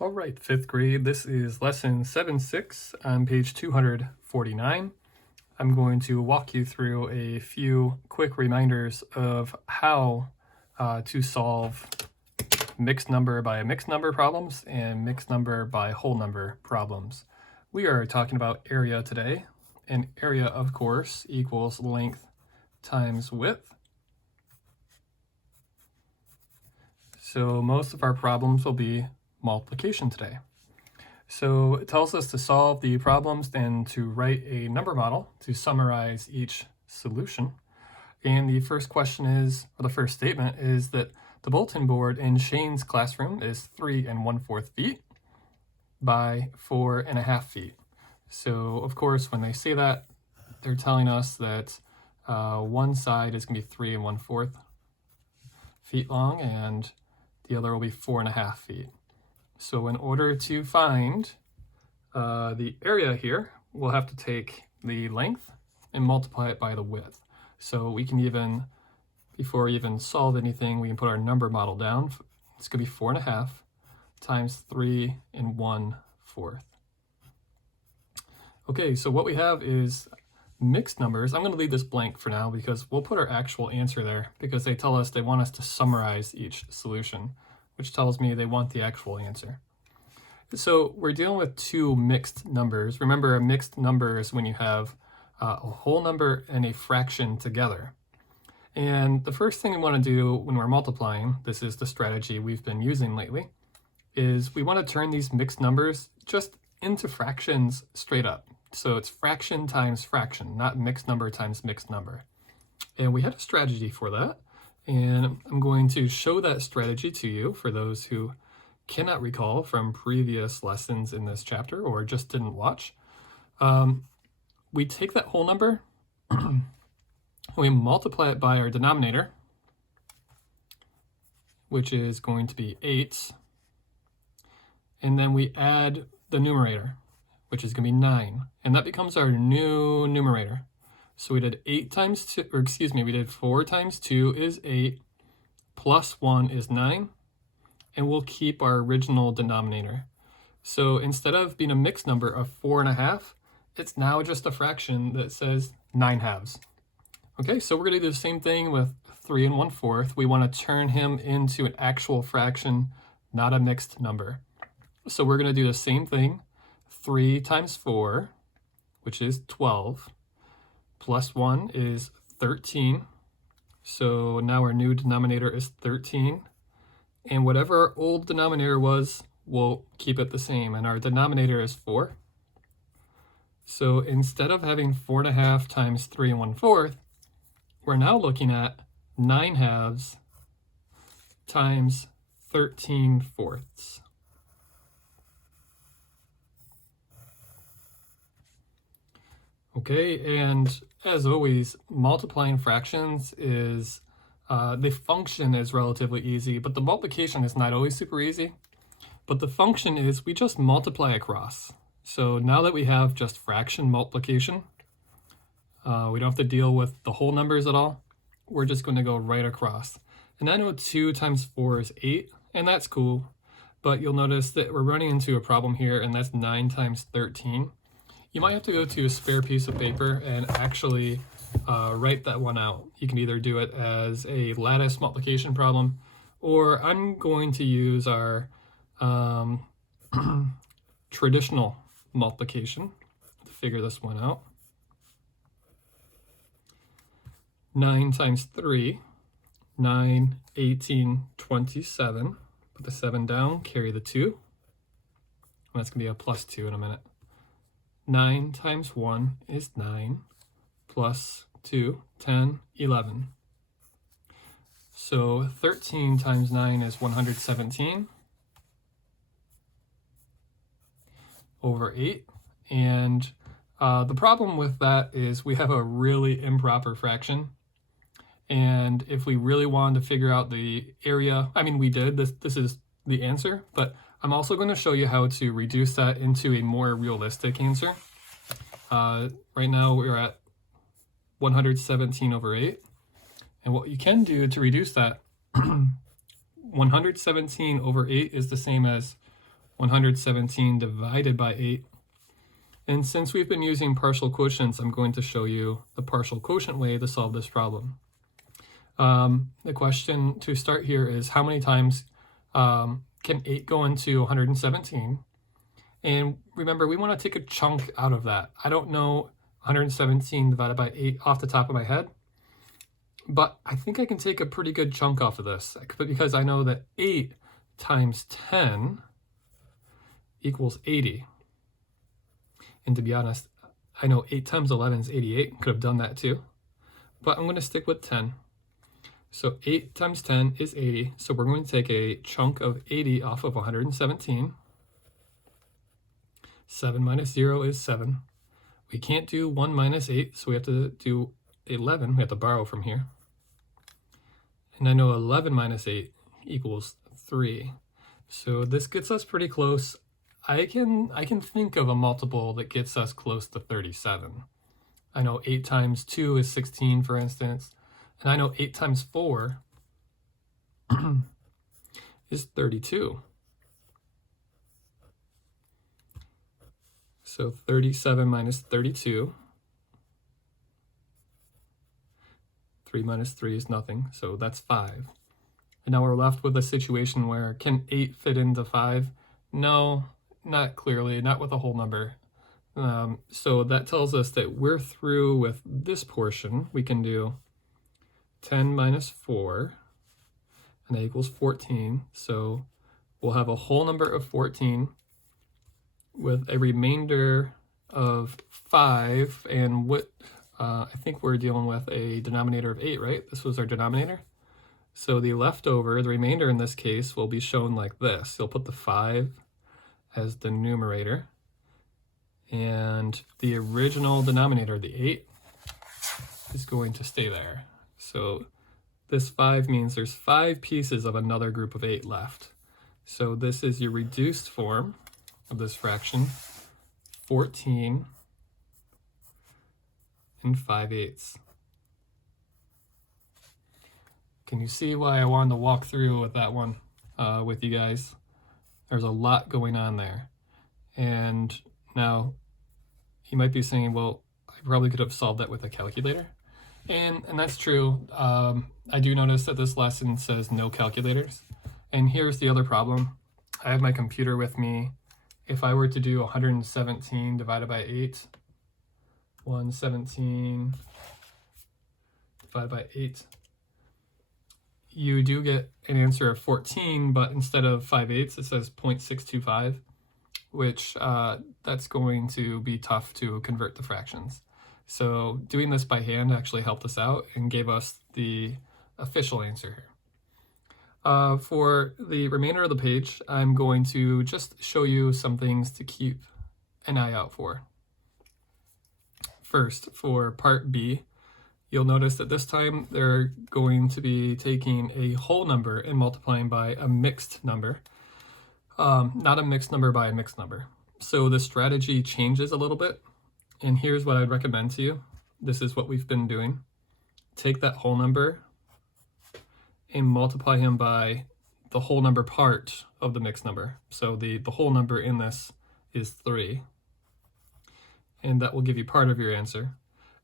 All right, fifth grade, this is lesson 7-6 on page 249. I'm going to walk you through a few quick reminders of how to solve mixed number by mixed number problems and mixed number by whole number problems. We are talking about area today, and area, of course, equals length times width. So most of our problems will be multiplication today. So it tells us to solve the problems and to write a number model to summarize each solution. And the first question is, or the first statement is that the bulletin board in Shane's classroom is 3 1/4 feet by 4 1/2 feet. So of course, when they say that, they're telling us that one side is going to be 3 1/4 feet long and the other will be 4 1/2 feet. So in order to find the area here, we'll have to take the length and multiply it by the width. So we can even, before we even solve anything, we can put our number model down. It's going to be 4 1/2 times 3 1/4. Okay, so what we have is mixed numbers. I'm going to leave this blank for now because we'll put our actual answer there because they tell us they want us to summarize each solution, which tells me they want the actual answer. So we're dealing with two mixed numbers. Remember, a mixed number is when you have a whole number and a fraction together. And the first thing we want to do when we're multiplying, this is the strategy we've been using lately, is we want to turn these mixed numbers just into fractions straight up. So it's fraction times fraction, not mixed number times mixed number. And we had a strategy for that. And I'm going to show that strategy to you for those who cannot recall from previous lessons in this chapter or just didn't watch. We take that whole number, we multiply it by our denominator, which is going to be 8, and then we add the numerator, which is going to be 9, and that becomes our new numerator. So we did 8 times 2, or excuse me, we did 4 times 2 is 8, plus 1 is 9, and we'll keep our original denominator. So instead of being a mixed number of 4 1/2, it's now just a fraction that says 9/2. Okay, so we're going to do the same thing with 3 1/4. We want to turn him into an actual fraction, not a mixed number. So we're going to do the same thing. 3 times 4, which is 12, plus 1 is 13. So now our new denominator is 13. And whatever our old denominator was, we'll keep it the same. And our denominator is 4. So instead of having 4 1/2 times 3 1/4, we're now looking at 9/2 times 13/4. Okay, and as always, multiplying fractions is, the function is relatively easy, but the multiplication is not always super easy. But the function is we just multiply across. So now that we have just fraction multiplication, we don't have to deal with the whole numbers at all. We're just going to go right across. And I know 2 times 4 is 8, and that's cool. But you'll notice that we're running into a problem here, and that's 9 times 13. You might have to go to a spare piece of paper and actually write that one out. You can either do it as a lattice multiplication problem, or I'm going to use our traditional multiplication to figure this one out. 9 times 3, 9, 18, 27. Put the 7 down, carry the 2. And that's going to be a plus 2 in a minute. 9 times 1 is 9, plus 2, 10, 11. So 13 times 9 is 117 over 8. And the problem with that is we have a really improper fraction. And if we really wanted to figure out the area, I mean, we did, this is the answer, but I'm also going to show you how to reduce that into a more realistic answer. Right now we're at 117 over 8. And what you can do to reduce that, 117 over 8 is the same as 117 divided by 8. And since we've been using partial quotients, I'm going to show you the partial quotient way to solve this problem. The question to start here is how many times can 8 go into 117? And remember, we want to take a chunk out of that. I don't know 117 divided by 8 off the top of my head, but I think I can take a pretty good chunk off of this because I know that 8 times 10 equals 80. And to be honest, I know 8 times 11 is 88. Could have done that too, but I'm going to stick with 10. So 8 times 10 is 80. So we're going to take a chunk of 80 off of 117. 7 minus 0 is 7. We can't do 1 minus 8, so we have to do 11. We have to borrow from here. And I know 11 minus 8 equals 3. So this gets us pretty close. I can think of a multiple that gets us close to 37. I know 8 times 2 is 16, for instance. And I know 8 times 4 is 32. So 37 minus 32. 3 minus 3 is nothing, so that's 5. And now we're left with a situation where, can 8 fit into 5? No, not clearly, not with a whole number. So that tells us that we're through with this portion. We can do 10 minus 4, and that equals 14. So we'll have a whole number of 14 with a remainder of 5, and what I think we're dealing with a denominator of 8, right? This was our denominator. So the leftover, the remainder in this case, will be shown like this. You'll put the 5 as the numerator, and the original denominator, the 8, is going to stay there. So this 5 means there's 5 pieces of another group of 8 left. So this is your reduced form of this fraction, 14 and 5/8. Can you see why I wanted to walk through with that one with you guys? There's a lot going on there. And now you might be saying, well, I probably could have solved that with a calculator. And that's true. I do notice that this lesson says no calculators. And here's the other problem. I have my computer with me. If I were to do 117 divided by 8, 117 divided by 8, you do get an answer of 14, but instead of 5/8, it says 0.625, which that's going to be tough to convert to fractions. So doing this by hand actually helped us out and gave us the official answer here. For the remainder of the page, I'm going to just show you some things to keep an eye out for. First, for part B, you'll notice that this time they're going to be taking a whole number and multiplying by a mixed number, not a mixed number by a mixed number. So the strategy changes a little bit, and here's what I'd recommend to you. This is what we've been doing. Take that whole number and multiply him by the whole number part of the mixed number. So the whole number in this is 3. And that will give you part of your answer.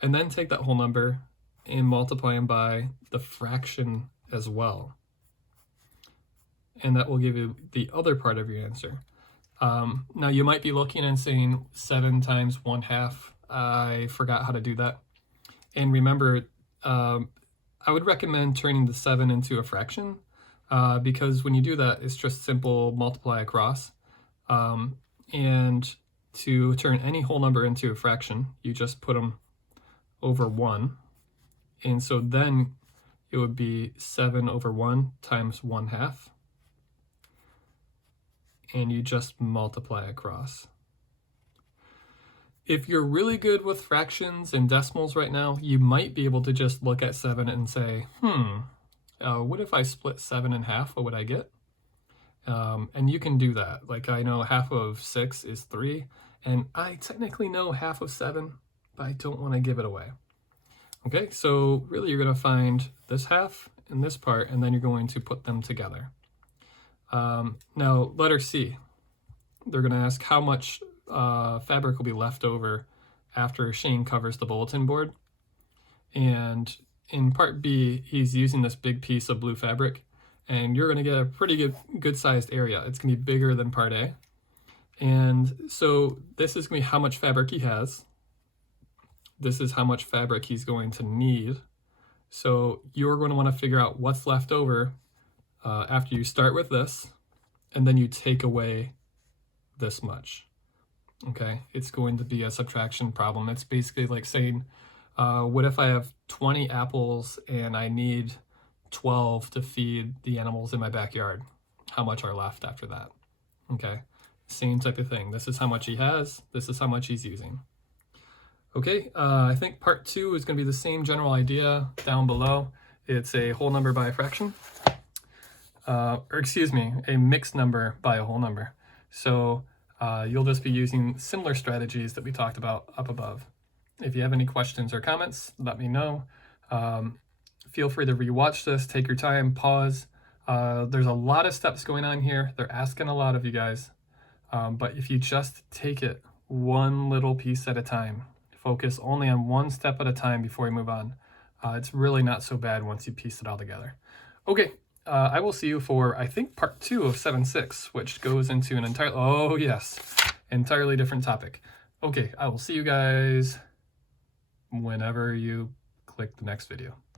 And then take that whole number and multiply him by the fraction as well. And that will give you the other part of your answer. Now you might be looking and saying 7 times 1/2. I forgot how to do that. And remember, I would recommend turning the 7 into a fraction because when you do that, it's just simple multiply across. And to turn any whole number into a fraction, you just put them over 1. And so then it would be 7 over 1 times 1/2. And you just multiply across. If you're really good with fractions and decimals right now, you might be able to just look at 7 and say, what if I split 7 in half? What would I get? And you can do that. Like I know half of 6 is 3, and I technically know half of 7, but I don't want to give it away. Okay, so really you're going to find this half and this part, and then you're going to put them together. Now, letter C. they're going to ask how much fabric will be left over after Shane covers the bulletin board. And in part B, he's using this big piece of blue fabric, and you're going to get a pretty good sized area. It's going to be bigger than part A. And so this is going to be how much fabric he has. This is how much fabric he's going to need. So you're going to want to figure out what's left over after you start with this, and then you take away this much. Okay, it's going to be a subtraction problem. It's basically like saying, what if I have 20 apples and I need 12 to feed the animals in my backyard? How much are left after that? Okay, same type of thing. This is how much he has. This is how much he's using. Okay, I think part 2 is going to be the same general idea down below. It's a whole number by a fraction. Or excuse me, a mixed number by a whole number. So you'll just be using similar strategies that we talked about up above. If you have any questions or comments, let me know. Feel free to rewatch this, take your time, pause. There's a lot of steps going on here. They're asking a lot of you guys. But if you just take it one little piece at a time, focus only on one step at a time before you move on, it's really not so bad once you piece it all together. Okay, I will see you for, I think, part 2 of 7.6, which goes into an entirely different topic. Okay, I will see you guys whenever you click the next video.